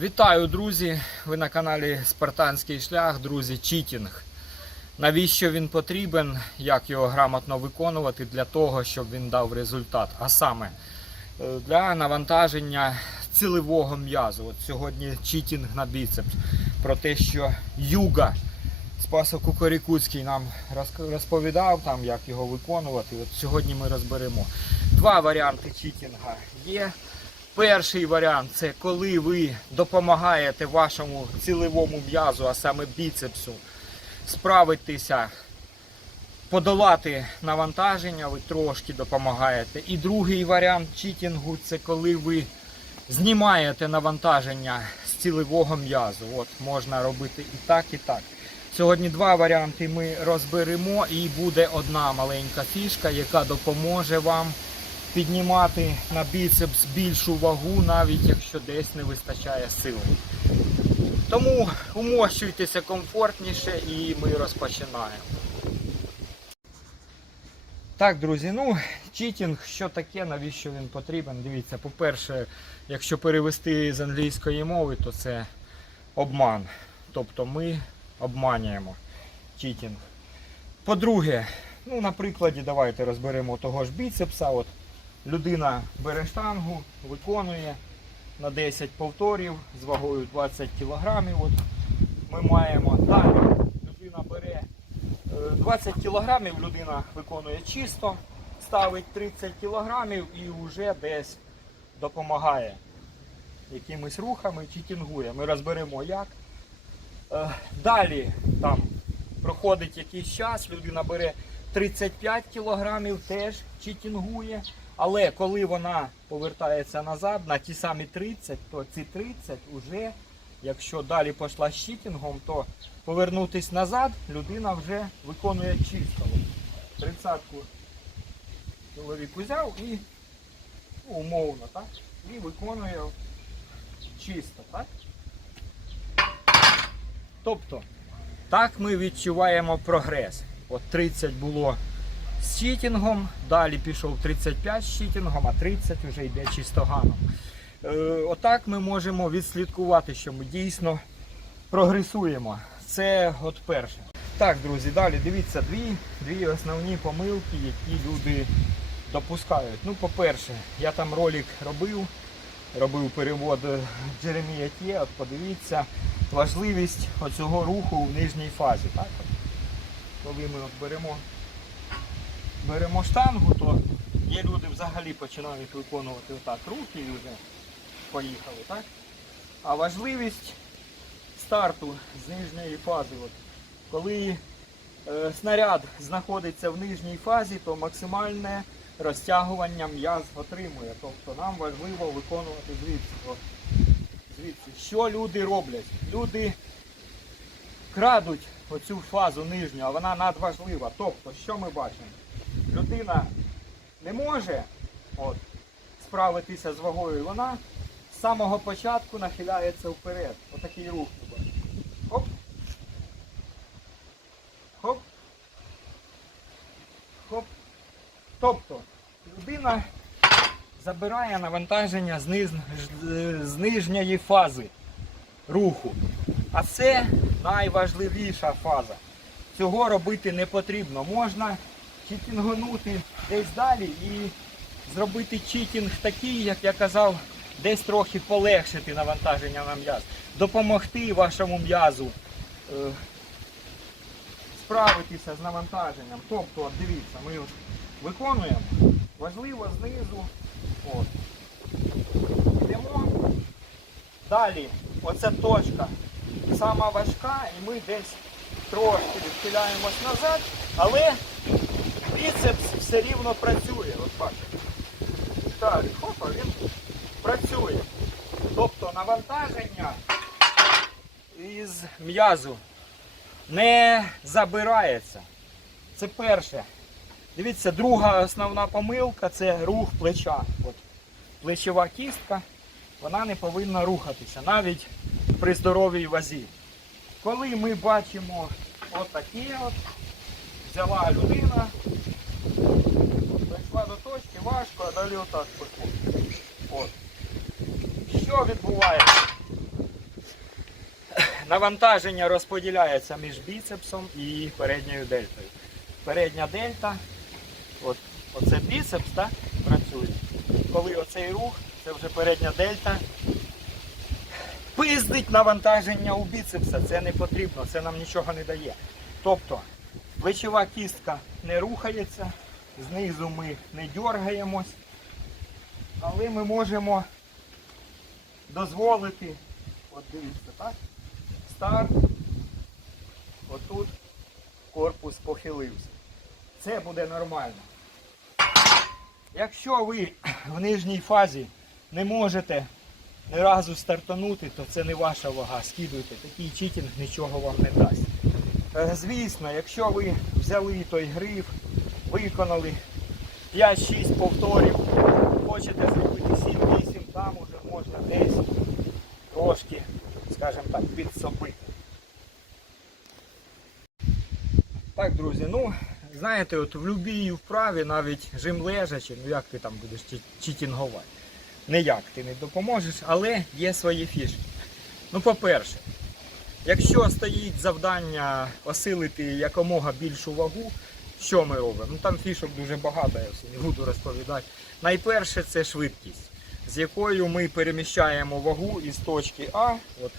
Вітаю, друзі! Ви на каналі Спартанський шлях, друзі, читінг. Навіщо він потрібен, як його грамотно виконувати для того, щоб він дав результат? А саме е, для навантаження цілевого м'язу. От сьогодні читінг на біцепс. Про те, що юга Спасо Кукорікуцький нам розповідав, там, як його виконувати. От сьогодні ми розберемо. Два варіанти читінга є. Перший варіант це коли ви допомагаєте вашому цілевому м'язу, а саме біцепсу, справитися, подолати навантаження, ви трошки допомагаєте. І другий варіант читінгу це коли ви знімаєте навантаження з цілевого м'язу. От можна робити і так, і так. Сьогодні два варіанти ми розберемо, і буде одна маленька фішка, яка допоможе вам піднімати на біцепс більшу вагу, навіть якщо десь не вистачає сили. Тому умощуйтеся комфортніше і ми розпочинаємо. Так, друзі, ну, читінг, що таке, навіщо він потрібен? Дивіться, по-перше, якщо перевести з англійської мови, то це обман. Тобто ми обманюємо читінг. По-друге, ну, на прикладі давайте розберемо того ж біцепса. От людина бере штангу, виконує на 10 повторів з вагою 20 кг. От ми маємо далі. Людина бере е, 20 кг, людина виконує чисто, ставить 30 кг і вже десь допомагає якимись рухами чи тінгує. Ми розберемо як. Е, Далі там проходить якийсь час, людина бере 35 кілограмів, теж читінгує. Але коли вона повертається назад на ті самі 30, то ці 30 вже, якщо далі пішла з читінгом, то повернутись назад людина вже виконує чисто. Тридцятку чоловік взяв і ну, умовно, так? І виконує чисто, так? Тобто, так ми відчуваємо прогрес. От 30 було з читінгом, далі пішов 35 з читінгом, а 30 вже йде чистоганом. Е, отак ми можемо відслідкувати, що ми дійсно прогресуємо. Це от перше. Так, друзі, далі дивіться дві, дві основні помилки, які люди допускають. Ну, по-перше, я там ролик робив, робив перевод Джеремія Тє, от подивіться важливість оцього руху в нижній фазі. Так? Коли ми беремо, беремо штангу, то є люди взагалі починають виконувати отак руки і поїхали. Так? А важливість старту з нижньої фази. От, коли е, снаряд знаходиться в нижній фазі, то максимальне розтягування м'яз отримує. Тобто нам важливо виконувати звідси. Звідси. Що люди роблять? Люди крадуть оцю фазу нижню, а вона надважлива. Тобто, що ми бачимо? Людина не може от, справитися з вагою, вона з самого початку нахиляється вперед. Отакий рух. Хоп. Хоп. Хоп. Тобто, людина забирає навантаження з, низ... з нижньої фази руху. А це найважливіша фаза. Цього робити не потрібно. Можна читінгонути десь далі і зробити читінг такий, як я казав, десь трохи полегшити навантаження на м'яз, допомогти вашому м'язу е, справитися з навантаженням. Тобто, дивіться, ми от виконуємо. Важливо знизу. От. Йдемо. Далі, оця точка сама важка, і ми десь трошки відхиляємось назад, але біцепс все рівно працює. От бачите. Так, хопа, він працює. Тобто навантаження із м'язу не забирається. Це перше. Дивіться, друга основна помилка це рух плеча. От плечова кістка, вона не повинна рухатися, навіть при здоровій вазі. Коли ми бачимо отаке от, взяла людина, прийшла до точки, важко, а далі отак приходить. От. Що відбувається? навантаження розподіляється між біцепсом і передньою дельтою. Передня дельта, от, оце біцепс, так, працює. Коли оцей рух, це вже передня дельта. Пиздить навантаження у біцепса, це не потрібно, це нам нічого не дає. Тобто плечова кістка не рухається, знизу ми не дергаємось, але ми можемо дозволити, от дивіться, так? Старт, отут корпус похилився. Це буде нормально. Якщо ви в нижній фазі не можете ні разу стартанути, то це не ваша вага. Скидуйте. Такий читінг нічого вам не дасть. Е, Звісно, якщо ви взяли той гриф, виконали 5-6 повторів, хочете зробити 7-8, там уже можна десь трошки, скажімо так, підсобити. Так, друзі, ну, знаєте, от в будь-якій вправі, навіть жим лежачи, ну як ти там будеш читінгувати? Ніяк ти не допоможеш, але є свої фішки. Ну, по-перше, якщо стоїть завдання осилити якомога більшу вагу, що ми робимо? Ну там фішок дуже багато, я всі не буду розповідати. Найперше це швидкість, з якою ми переміщаємо вагу із точки А от,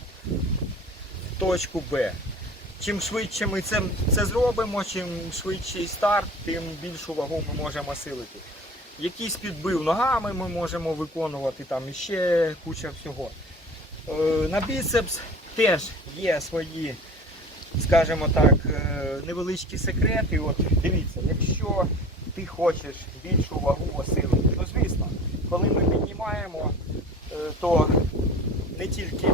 в точку Б. Чим швидше ми це, це зробимо, чим швидший старт, тим більшу вагу ми можемо силити. Якийсь підбив ногами ми можемо виконувати, там іще куча всього. Е, На біцепс теж є свої, скажімо так, е, невеличкі секрети. От дивіться, якщо ти хочеш більшу вагу осилити, то звісно, коли ми піднімаємо, е, то не тільки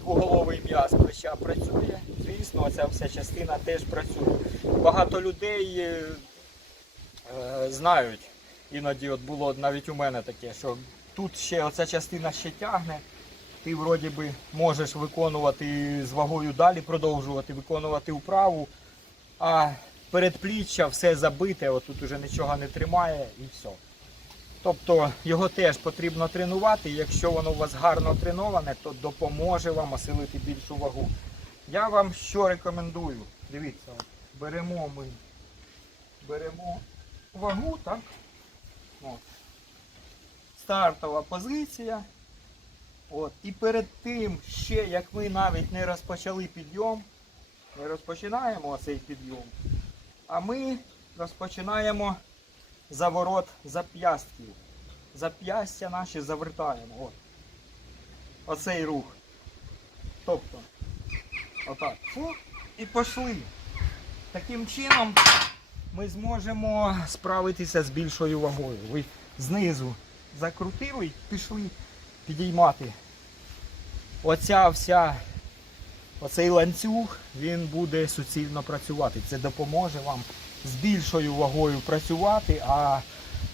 двоголовий м'яз плеча працює, звісно, ця вся частина теж працює. Багато людей е, знають, іноді от було навіть у мене таке, що тут ще оця частина ще тягне. Ти вроді би можеш виконувати з вагою далі, продовжувати виконувати вправу, а передпліччя все забите, отут уже нічого не тримає і все. Тобто його теж потрібно тренувати. Якщо воно у вас гарно треноване, то допоможе вам осилити більшу вагу. Я вам що рекомендую? Дивіться, беремо ми беремо вагу, так? От. Стартова позиція. От. І перед тим, ще як ми навіть не розпочали підйом, не розпочинаємо цей підйом, а ми розпочинаємо заворот зап'ястків. Зап'ястя наші завертаємо. От. Оцей рух. Тобто, отак. Фу, і пішли. Таким чином ми зможемо справитися з більшою вагою. Ви знизу закрутили, пішли підіймати. Оця вся, оцей ланцюг, він буде суцільно працювати. Це допоможе вам з більшою вагою працювати, а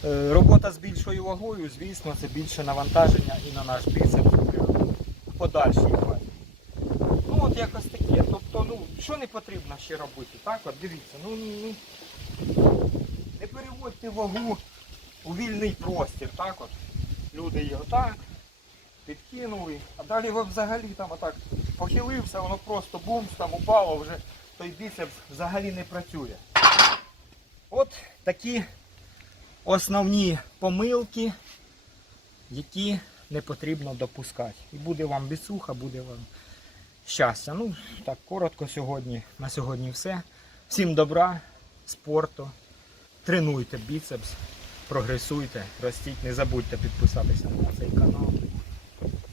е, робота з більшою вагою, звісно, це більше навантаження і на наш біцепс буде в подальшій фазі. Ну от якось таке. Тобто, ну, що не потрібно ще робити? Так, от дивіться, ну, ну не переводьте вагу у вільний простір, так от. Люди його так, підкинули, а далі ви взагалі там отак похилився, воно просто бумс, там упало, вже той біцепс взагалі не працює. От такі основні помилки, які не потрібно допускати. І буде вам біцуха, буде вам щастя. Ну, так, коротко сьогодні. На сьогодні все. Всім добра, спорту. Тренуйте біцепс, прогресуйте, ростіть. Не забудьте підписатися на цей канал.